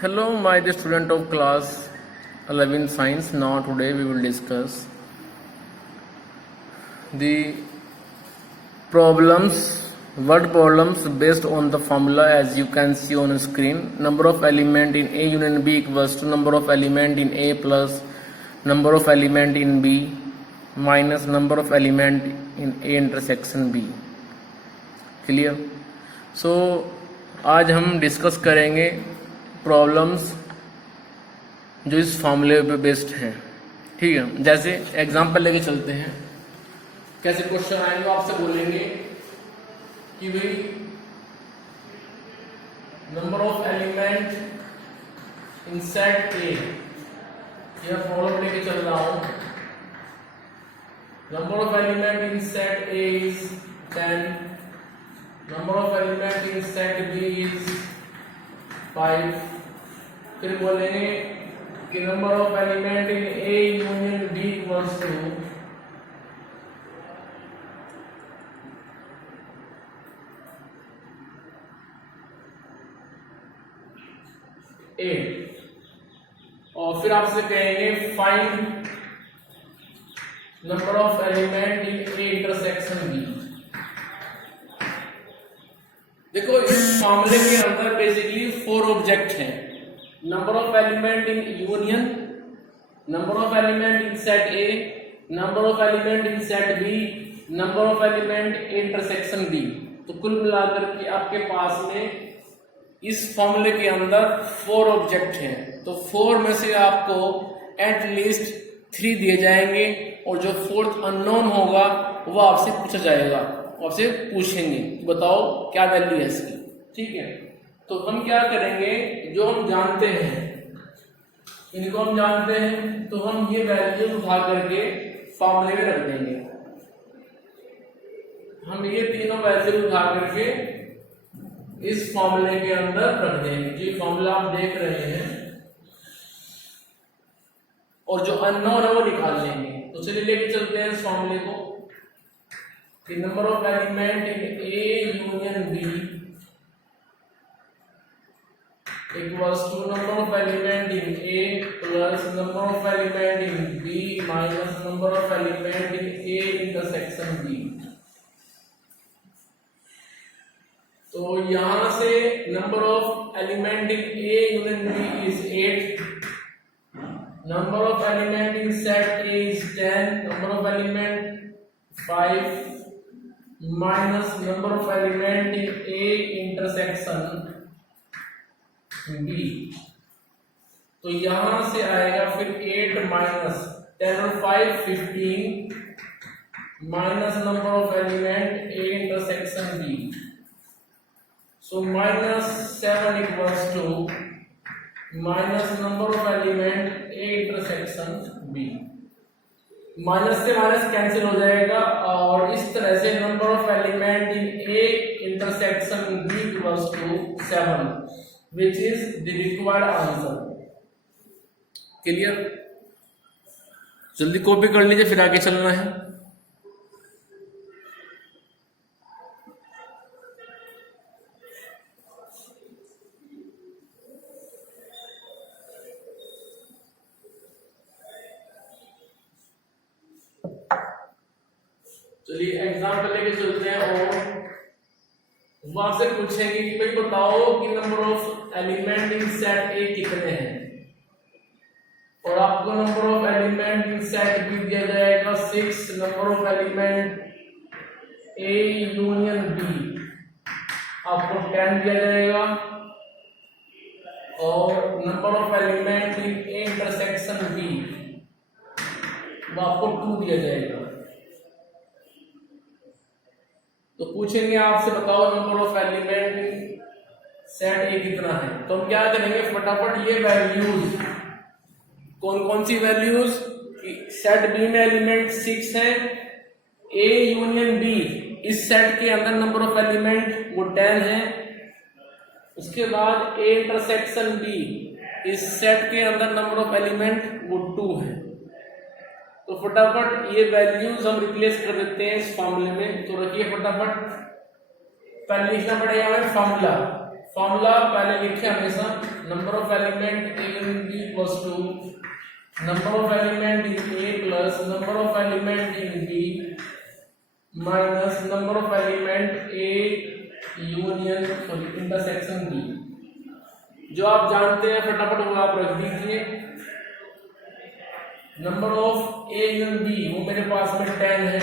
Hello, my dear student of class 11 science. Now today we will discuss the word problems based on the formula as you can see on screen. Number of element in A union B equals to number of element in A plus number of element in B minus number of element in A intersection B. Clear? So आज हम discuss करेंगे problems जो इस फॉर्मूले पे based हैं. ठीक है, जैसे एग्जांपल लेके चलते हैं. कैसे क्वेश्चन आएंगे, आपसे बोलेंगे कि भाई number of element in set ए, यह प्रॉब्लम लेके चल रहा हूं. Number of element in set A is 10. Number of element in set B is 5. फिर बोलेंगे कि number of element in A union B equals to 8. और फिर आपसे कहेंगे find number of element in A intersection B. देखो, इस फॉर्मूले के अंदर बेसिकली 4 ऑब्जेक्ट हैं. Number of element in union, number of element in set A, number of element in set B, number of element intersection B. तो कुल मिलाकर के आपके पास में इस फॉर्मूले के अंदर 4 ऑब्जेक्ट हैं. तो 4 में से आपको एट लीस्ट 3 दिए जाएंगे और जो 4th अननोन होगा वो आपसे पूछा जाएगा, आपसे पूछेंगे बताओ क्या वैल्यू है इसकी. ठीक है, तो हम क्या करेंगे, जो हम जानते हैं इनको हम जानते हैं तो हम ये वैल्यू उठा करके फॉर्मूले में रख देंगे. हम ये तीनों वैल्यू उठा करके इस फॉर्मूले के अंदर रख देंगे. जो फॉर्मूला आप देख रहे हैं और जो अननोन है वो निकाल लेंगे. तो चलिए लेके चलते हैं इस फॉर्मूले को. The number of element in A union B equals to number of element in A plus number of element in B minus number of element in A intersection B. तो यहां से number of element in A union B is 8. Number of element in set A is 10. Number of element 5 minus number of element in A intersection B. तो यहां से आएगा फिर 8 minus 10 और 5 15 minus number of element A intersection B. So minus 7 equals to minus number of element A intersection B. Minus से minus cancel हो जाएगा और इस तरह से number of element in A intersection B equals to 7 which is the required answer. Clear? जल्दी copy कर लीजिए, फिर आगे चलना है. चलिए एग्जाम्पल लेके चलते हैं और वो आपसे पूछेंगे कि भाई बताओ कि number of element in set A कितने हैं, और आपको number of element in set B दिया जाएगा 6. Number of element A union B आपको 10 दिया जाएगा और number of element in A intersection B वो आपको 2 दिया जाएगा. तो पूछेंगे आपसे बताओ number of element in set A कितना है. तो हम क्या करेंगे, फटाफट ये वैल्यूज, कौन कौन सी वैल्यूज, सेट बी में एलिमेंट 6 है, ए यूनियन बी इस सेट के अंदर नंबर ऑफ एलिमेंट वो 10 है, उसके बाद ए इंटरसेक्शन बी इस सेट के अंदर नंबर ऑफ एलिमेंट वो 2 है. तो फटाफट ये वैल्यूज हम रिप्लेस कर देते हैं इस फॉर्मूले में. तो रखिए फटाफट, पहले लिखना पड़ेगा हमें फॉर्मूला. फॉर्मूला पहले लिखे हमेशा number of element in B equals to number of element in A plus number of element in B minus number of element A union intersection B। जो आप जानते हैं फटाफट वो आप रख दीजिए। Number of A union B वो मेरे पास में 10 है।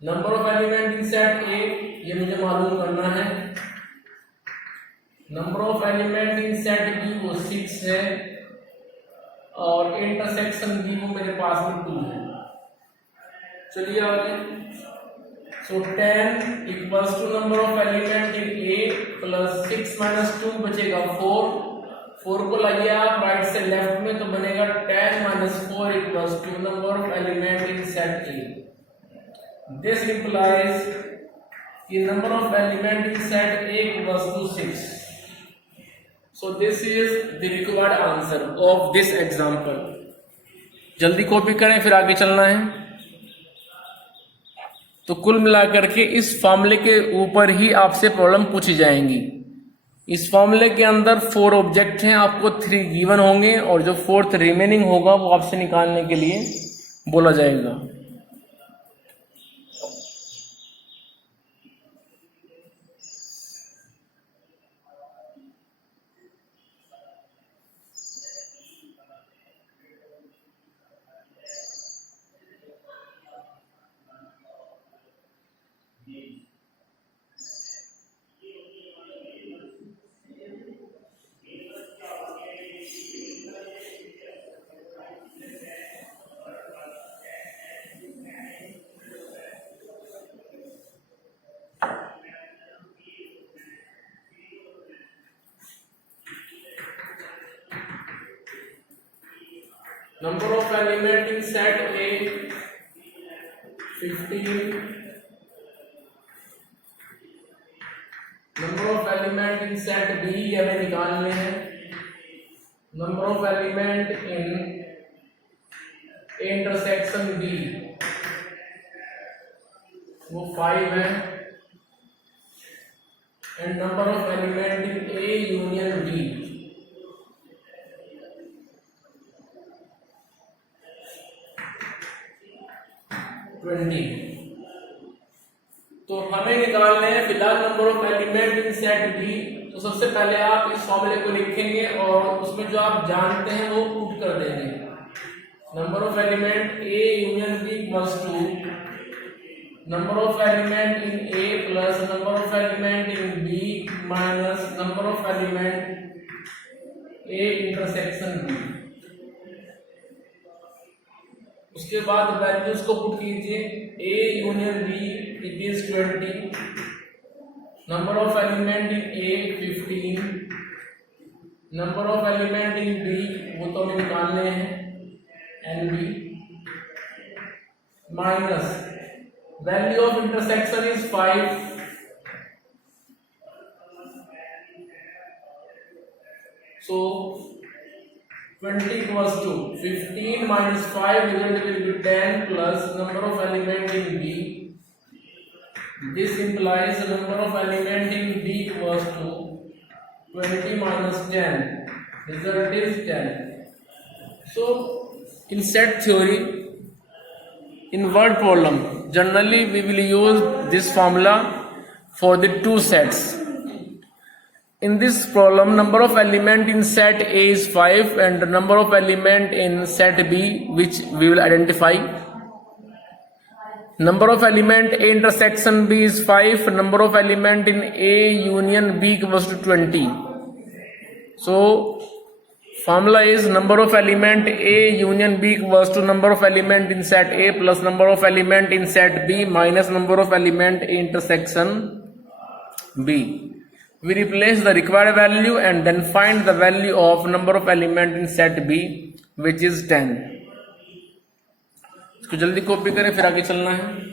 Number of element in set A ये मुझे मालूम करना है। Number of element in set B वो 6 है और इंटरसेक्शन बी वो मेरे पास में 2 है। चलिए आगे। So 10 equals to number of element in A plus 6 minus 2 बचेगा 4। 4 को लाइए आप राइट से लेफ्ट में तो बनेगा 10 minus 4 equals to number of element in set A. This implies कि number of element in set A equals to 6। So this is the required answer of this example. जल्दी कॉपी करें फिर आगे चलना है। तो कुल मिलाकर के इस फॉर्मूले के ऊपर ही आपसे प्रॉब्लम पूछी जाएंगी। इस फॉर्मूले के अंदर 4 ऑब्जेक्ट हैं, आपको 3 गिवन होंगे और जो 4th रिमेनिंग होगा वो आपसे निकालने के लिए बोला जाएगा। Number of element in set A 15. Number of element in set B ये हमें निकालने हैं। Number of element in intersection B वो 5 है and number of element in A union B 20। तो हमें निकालने हैं फिलहाल number of element in set B. तो सबसे पहले आप इस फॉर्मूले को लिखेंगे और उसमें जो आप जानते हैं वो पुट कर देंगे। Number of element A union B equals to number of element in A plus number of element in B minus number of element A intersection B. उसके बाद वैल्यूज को पुट कीजिए। A union B it is 20, number of element in A 15, number of element in B वो तो हमें निकालने हैं n B minus value of intersection is 5, so 20 equals to 15 minus 5 result will be 10 plus number of element in B. This implies the number of element in B equals to 20 minus 10. Result is 10. So in set theory, in word problem, generally we will use this formula for the two sets. In this problem, number of element in set A is 5 and the number of element in set B, which we will identify. Number of element A intersection B is 5, number of element in A union B equals to 20. So, formula is number of element A union B equals to number of element in set A plus number of element in set B minus number of element A intersection B. We replace the required value and then find the value of number of element in set B, which is 10. इसको जल्दी copy करें फिर आगे चलना है।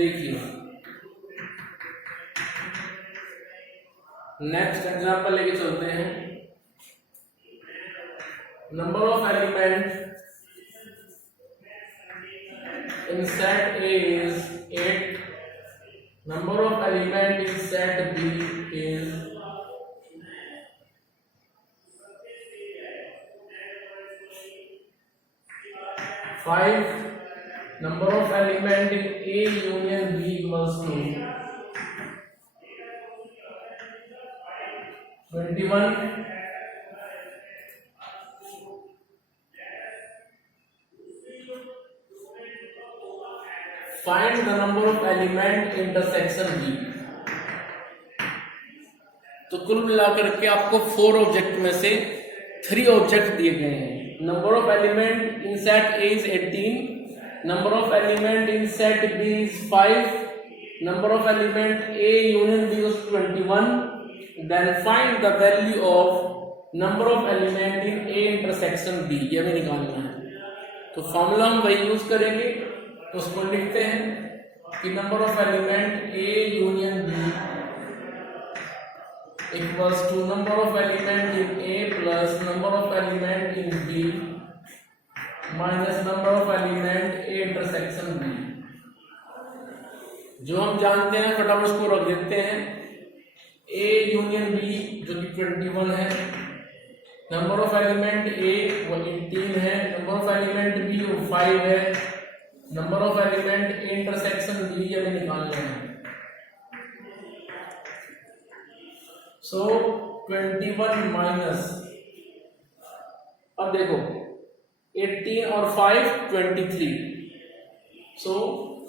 देखिए next example लेके चलते हैं। Number of element in set A is 8. Number of element in set B is 5. Number of element in A union B equals to 21. Find the number of element intersection B. तो कुल मिलाकर के आपको 4 object में से 3 object दिए गए हैं। Number of element in set A is 18, number of element in set B is 5, number of element A union B is 21. Then find the value of number of element in A intersection B. ये हमें निकालना है। तो formula हम वही use करेंगे, तो उसको लिखते हैं कि number of element A union B equals to number of element in A plus number of element in B minus number of element A intersection B। जो हम जानते हैं फटाफट उसको रख देते हैं। A यूनियन B जो कि 21 है, नंबर ऑफ एलिमेंट A वो 18 है, नंबर ऑफ एलिमेंट B वो 5 है, number of element A intersection B हमें निकालना है। सो 21 माइनस, अब देखो 18 और 5 23, सो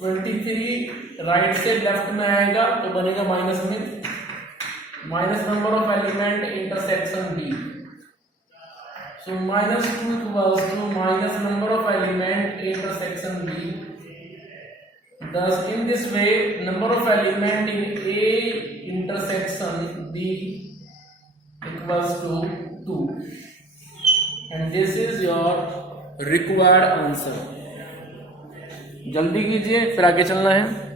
23 राइट से लेफ्ट में आएगा तो बनेगा माइनस में, minus number of element intersection B, so minus 2 equals to minus number of element intersection B. Thus in this way number of element in A intersection B equals to 2, and this is your required answer. जल्दी कीजिए फिर आगे चलना है।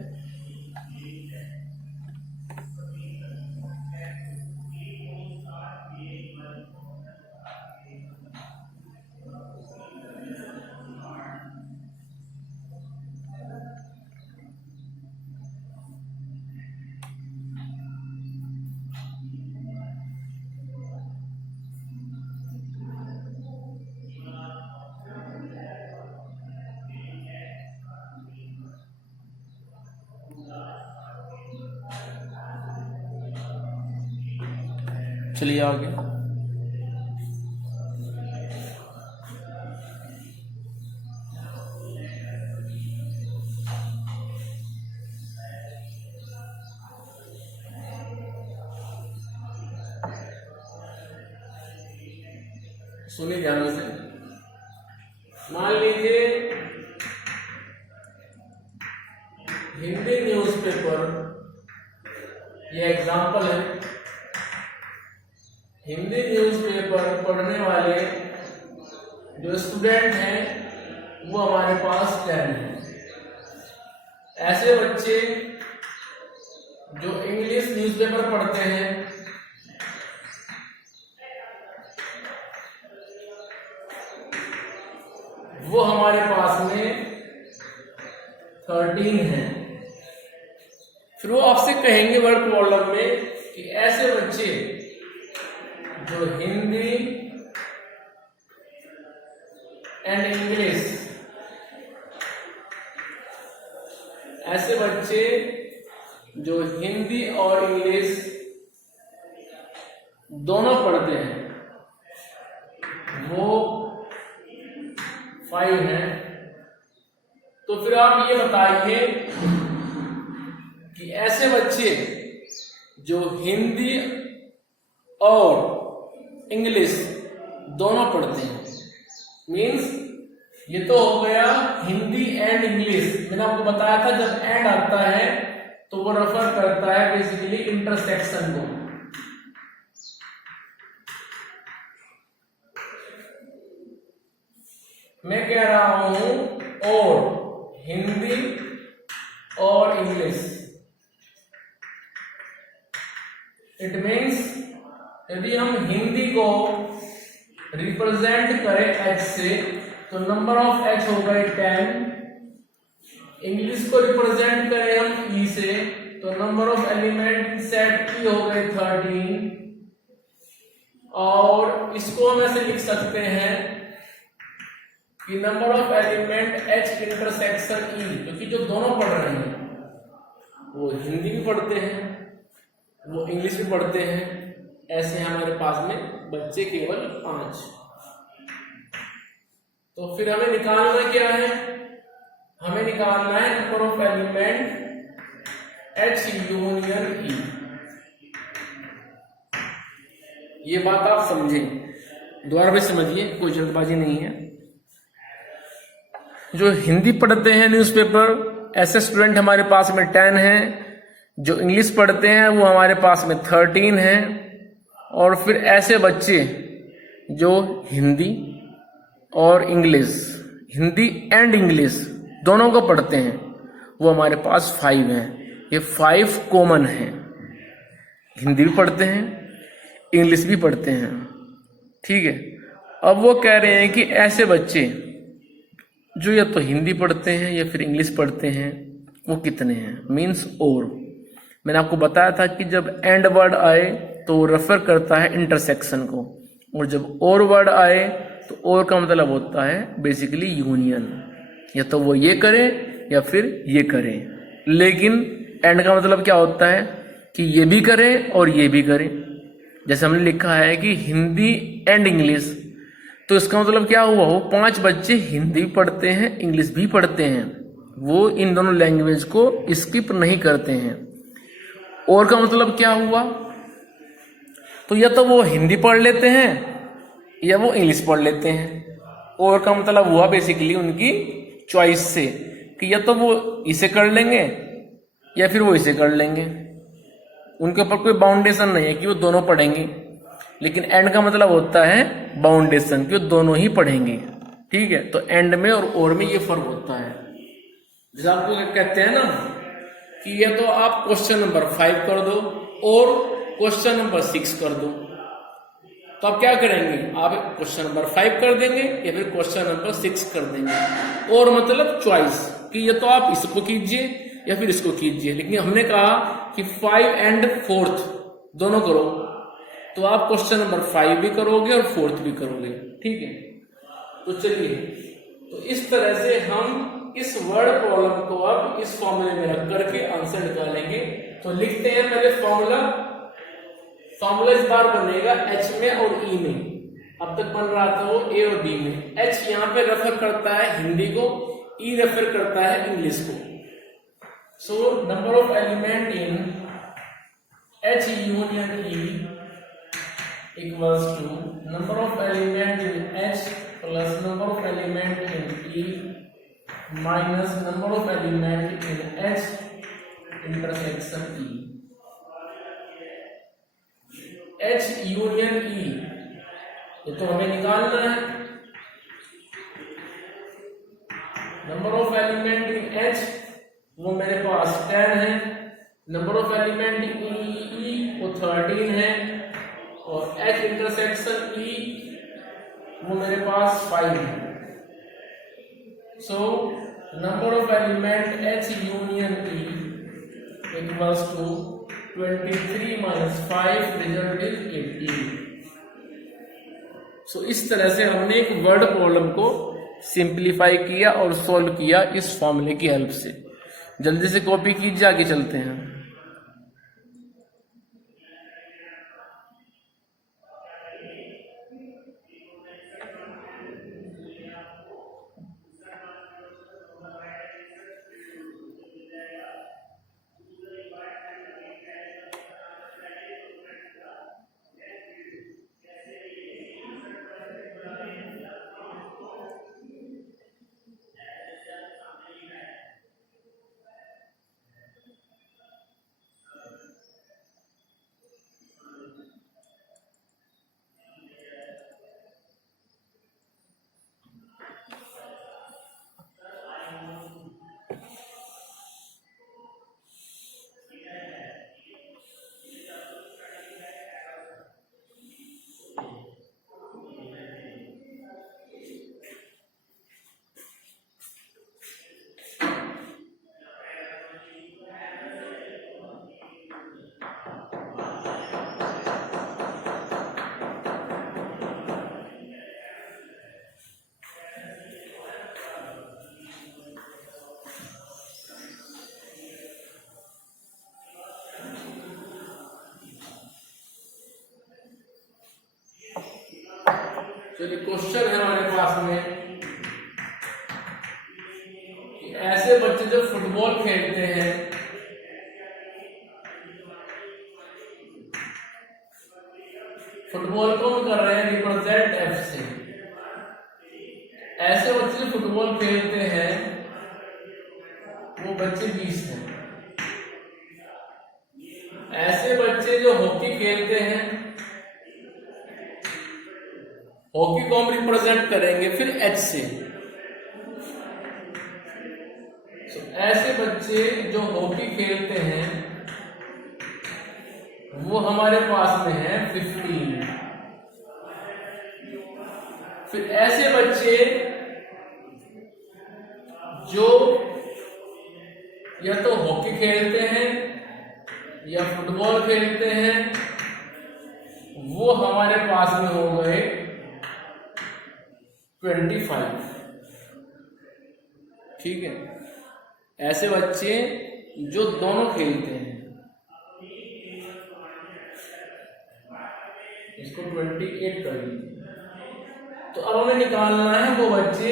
चलिए आगे। सुनिए ध्यान से। मान लीजिए हिंदी न्यूज़पेपर, ये एग्जाम्पल है। हिंदी न्यूज़पेपर पढ़ने वाले जो स्टूडेंट हैं वो हमारे पास 10 हैं। ऐसे बच्चे जो इंग्लिश न्यूज़पेपर पढ़ते हैं वो हमारे पास में 13 हैं। फिर वो आपसे कहेंगे वर्क प्रॉब्लम में कि ऐसे बच्चे जो हिंदी एंड इंग्लिश, ऐसे बच्चे जो हिंदी और इंग्लिश दोनों पढ़ते हैं वो 5 हैं। तो फिर आप ये बताइए कि ऐसे बच्चे जो हिंदी और इंग्लिश दोनों पढ़ते हैं, मीन्स ये तो हो गया हिंदी एंड इंग्लिश। मैंने आपको बताया था जब एंड आता है तो वो रेफर करता है बेसिकली इंटरसेक्शन को। मैं कह रहा हूं और हिंदी और इंग्लिश। इट मीन्स यदि हम हिंदी को रिप्रेजेंट करें h से तो नंबर ऑफ h हो गए 10, इंग्लिश को रिप्रेजेंट करें हम e से तो number of element in set e हो गए 13, और इसको हम ऐसे लिख सकते हैं कि number of element h intersection e, क्योंकि जो दोनों पढ़ रहे हैं वो हिंदी भी पढ़ते हैं वो इंग्लिश भी पढ़ते हैं, ऐसे हमारे पास में बच्चे केवल 5। तो फिर हमें निकालना क्या है, हमें निकालना है number of element h union e। ये बात आप समझें, दोबारा भी समझिए, कोई जल्दबाजी नहीं है। जो हिंदी पढ़ते हैं न्यूज़पेपर, ऐसे स्टूडेंट हमारे पास में 10 हैं। जो इंग्लिश पढ़ते हैं वो हमारे पास में 13 हैं। और फिर ऐसे बच्चे जो हिंदी और इंग्लिश, हिंदी एंड इंग्लिश दोनों को पढ़ते हैं वो हमारे पास 5 हैं। ये 5 कॉमन हैं, हिंदी भी पढ़ते हैं इंग्लिश भी पढ़ते हैं, ठीक है। अब वो कह रहे हैं कि ऐसे बच्चे जो या तो हिंदी पढ़ते हैं या फिर इंग्लिश पढ़ते हैं वो कितने हैं, मीन्स और। मैंने आपको बताया था कि जब एंड वर्ड आए तो वो रेफर करता है इंटरसेक्शन को, और जब और वर्ड आए तो और का मतलब होता है बेसिकली यूनियन, या तो वो ये करें या फिर ये करें। लेकिन एंड का मतलब क्या होता है कि ये भी करें और ये भी करें। जैसे हमने लिखा है कि हिंदी एंड इंग्लिश, तो इसका मतलब क्या हुआ, वो 5 बच्चे हिंदी भी पढ़ते हैं इंग्लिश भी पढ़ते हैं, वो इन दोनों लैंग्वेज को स्किप नहीं करते हैं। और का मतलब क्या हुआ, तो या तो वो हिंदी पढ़ लेते हैं या वो इंग्लिश पढ़ लेते हैं। और का मतलब हुआ बेसिकली उनकी चॉइस से कि या तो वो इसे कर लेंगे या फिर वो इसे कर लेंगे। उनके ऊपर कोई बाउंडेशन नहीं है कि वो दोनों पढ़ेंगे, लेकिन एंड का मतलब होता है बाउंडेशन कि वो दोनों ही पढ़ेंगे, ठीक है। तो एंड में और में ये फर्क होता है। जैसे आपको कहते हैं ना कि या तो आप क्वेश्चन नंबर 5 कर दो और क्वेश्चन नंबर 6 कर दो, तो आप क्या करेंगे, आप क्वेश्चन नंबर 5 कर देंगे या फिर क्वेश्चन नंबर 6 कर देंगे। और मतलब चॉइस कि या तो आप इसको कीजिए या फिर इसको कीजिए। लेकिन हमने कहा कि 5 एंड 4th दोनों करो, तो आप क्वेश्चन नंबर 5 भी करोगे और 4th भी करोगे, ठीक है। तो चलिए, तो इस तरह से हम इस वर्ड प्रॉब्लम को अब इस फॉर्मूले में रख करके आंसर निकालेंगे। तो लिखते हैं पहले फॉर्मूला। फॉर्मूला इस बार बनेगा H में और E में, अब तक बन रहा था वो A और B में। H यहाँ पे रेफर करता है हिंदी को, E रेफर करता है इंग्लिश को। So number of element in H union E equals to number of element in H plus number of element in E minus number of element in H intersection E। H union E ये तो हमें निकालना है। Number of element in H वो मेरे पास 10 है, number of element in E वो 13 है, और H इंटरसेक्शन E वो मेरे पास 5 है। So number of element H union E equals to 23 minus 5 result is 18। So इस तरह से हमने एक वर्ड प्रॉब्लम को सिंप्लीफाई किया और सॉल्व किया इस फॉर्मूले की हेल्प से। जल्दी से कॉपी कीजिए, आगे चलते हैं। चलिए क्वेश्चन है हमारे पास में कि ऐसे बच्चे जो फुटबॉल खेलते हैं, फुटबॉल को हम कर रहे हैं रिप्रेजेंट एफ से। ऐसे बच्चे जो फुटबॉल खेलते हैं वो बच्चे 20 हैं। ऐसे बच्चे जो हॉकी खेलते हैं, हॉकी को हम रिप्रेजेंट करेंगे फिर एच से। ऐसे बच्चे जो हॉकी खेलते हैं वो हमारे पास में है 15। फिर ऐसे बच्चे जो या तो हॉकी खेलते हैं या फुटबॉल खेलते हैं वो हमारे पास में हो गए 25। ठीक है। ऐसे बच्चे जो दोनों खेलते हैं इसको 28 कर दीजिए। तो अब हमें निकालना है वो बच्चे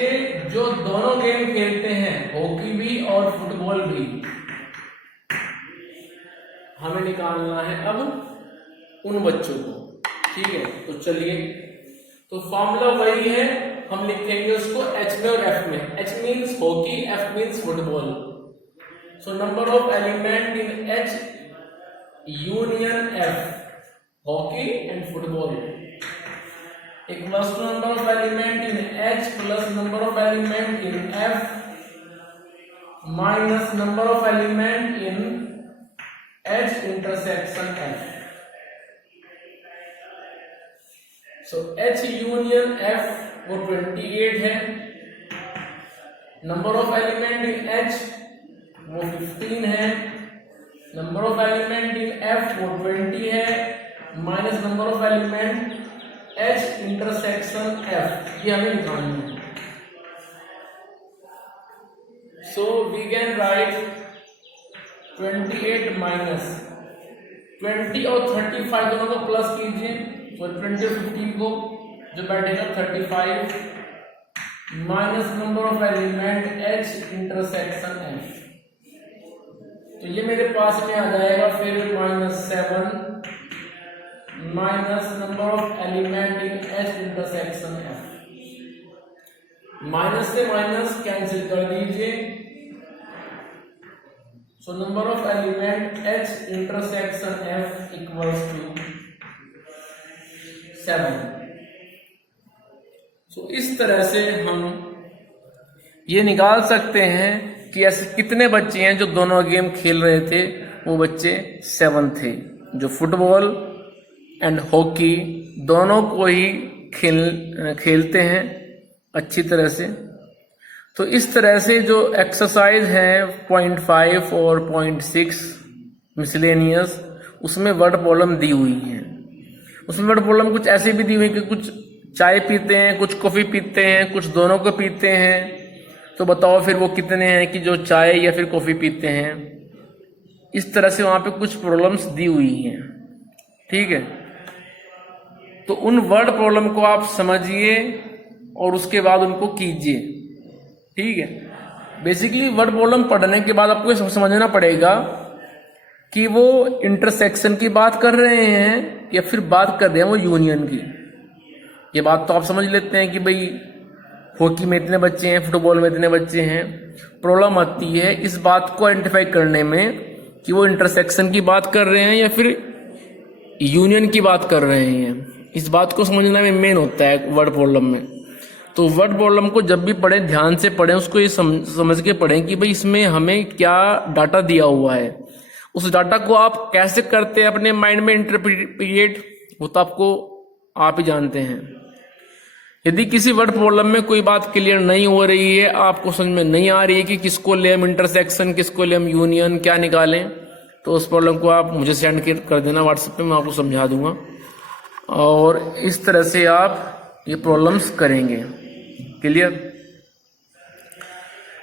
जो दोनों गेम खेलते हैं, हॉकी भी और फुटबॉल भी। हमें निकालना है अब उन बच्चों को। ठीक है, तो चलिए, तो फॉर्मूला वही है, हम लिखेंगे उसको एच में और एफ में। H means hockey, F means football. So number of element in H union F, hockey and football, equals to number of element in H plus number of element in F minus number of element in H intersection F. So H union F वो 28 है, number of element in H वो 15 है, number of element in F वो 20 है, minus number of element H intersection F, ये हमें निकालना है। So we can write 28 minus 20 और 35 दोनों को प्लस कीजिए, तो 20 और 15 को जो बैठेगा 35 minus number of element H intersection F। तो ये मेरे पास में आ जाएगा फिर -7 minus number of element in H intersection F। Minus से माइनस कैंसिल कर दीजिए, so number of element H intersection F equals to 7। So इस तरह से हम ये निकाल सकते हैं कि ऐसे कितने बच्चे हैं जो दोनों गेम खेल रहे थे। वो बच्चे 7 थे जो फुटबॉल एंड हॉकी दोनों को ही खेलते हैं अच्छी तरह से। तो इस तरह से जो एक्सरसाइज है 0.5 और 0.6 मिसलेनियस, उसमें वर्ड प्रॉब्लम दी हुई है। उसमें वर्ड प्रॉब्लम कुछ ऐसे भी दी हुई कि कुछ चाय पीते हैं, कुछ कॉफी पीते हैं, कुछ दोनों को पीते हैं। तो बताओ फिर वो कितने हैं कि जो चाय या फिर कॉफी पीते हैं। इस तरह से वहां पे कुछ प्रॉब्लम्स दी हुई हैं। ठीक है, तो उन वर्ड प्रॉब्लम को आप समझिए और उसके बाद उनको कीजिए। ठीक है, बेसिकली वर्ड प्रॉब्लम पढ़ने के बाद आपको ये समझना पड़ेगा कि वो इंटरसेक्शन की बात कर रहे हैं या फिर बात कर रहे हैं वो यूनियन की। ये बात तो आप समझ लेते हैं कि भाई हॉकी में इतने बच्चे हैं, फुटबॉल में इतने बच्चे हैं। प्रॉब्लम आती है इस बात को आइडेंटिफाई करने में कि वो इंटरसेक्शन की बात कर रहे हैं या फिर यूनियन की बात कर रहे हैं। इस बात को समझना में मेन होता है वर्ड प्रॉब्लम में। तो वर्ड प्रॉब्लम को जब भी पढ़ें ध्यान से पढ़ें, उसको ये समझ के पढ़ें कि भाई इसमें हमें क्या डाटा दिया हुआ है। उस डाटा को आप कैसे करते हैं अपने माइंड में इंटरप्रिएट, वो तो आपको आप ही जानते हैं। यदि किसी वर्ड प्रॉब्लम में कोई बात क्लियर नहीं हो रही है, आपको समझ में नहीं आ रही है कि किसको ले हम इंटरसेक्शन, किसको ले हम यूनियन, क्या निकालें, तो उस प्रॉब्लम को आप मुझे सेंड कर देना व्हाट्सएप पे, मैं आपको समझा दूंगा। और इस तरह से आप ये प्रॉब्लम्स करेंगे। क्लियर?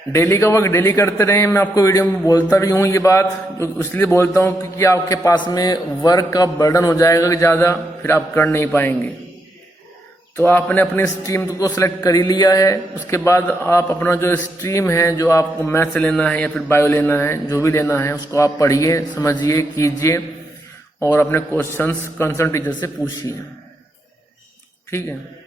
डेली का वर्क डेली करते रहें। मैं आपको वीडियो में बोलता भी हूँ ये बात, इसलिए बोलता हूँ क्योंकि आपके पास में वर्क का बर्डन हो जाएगा ज़्यादा, फिर आप कर नहीं पाएंगे। तो आपने अपनी स्ट्रीम को सिलेक्ट कर ही लिया है। उसके बाद आप अपना जो स्ट्रीम है, जो आपको मैथ्स लेना है या फिर बायो लेना है, जो भी लेना है उसको आप पढ़िए, समझिए, कीजिए और अपने क्वेश्चंस कंसर्न टीचर से पूछिए। ठीक है।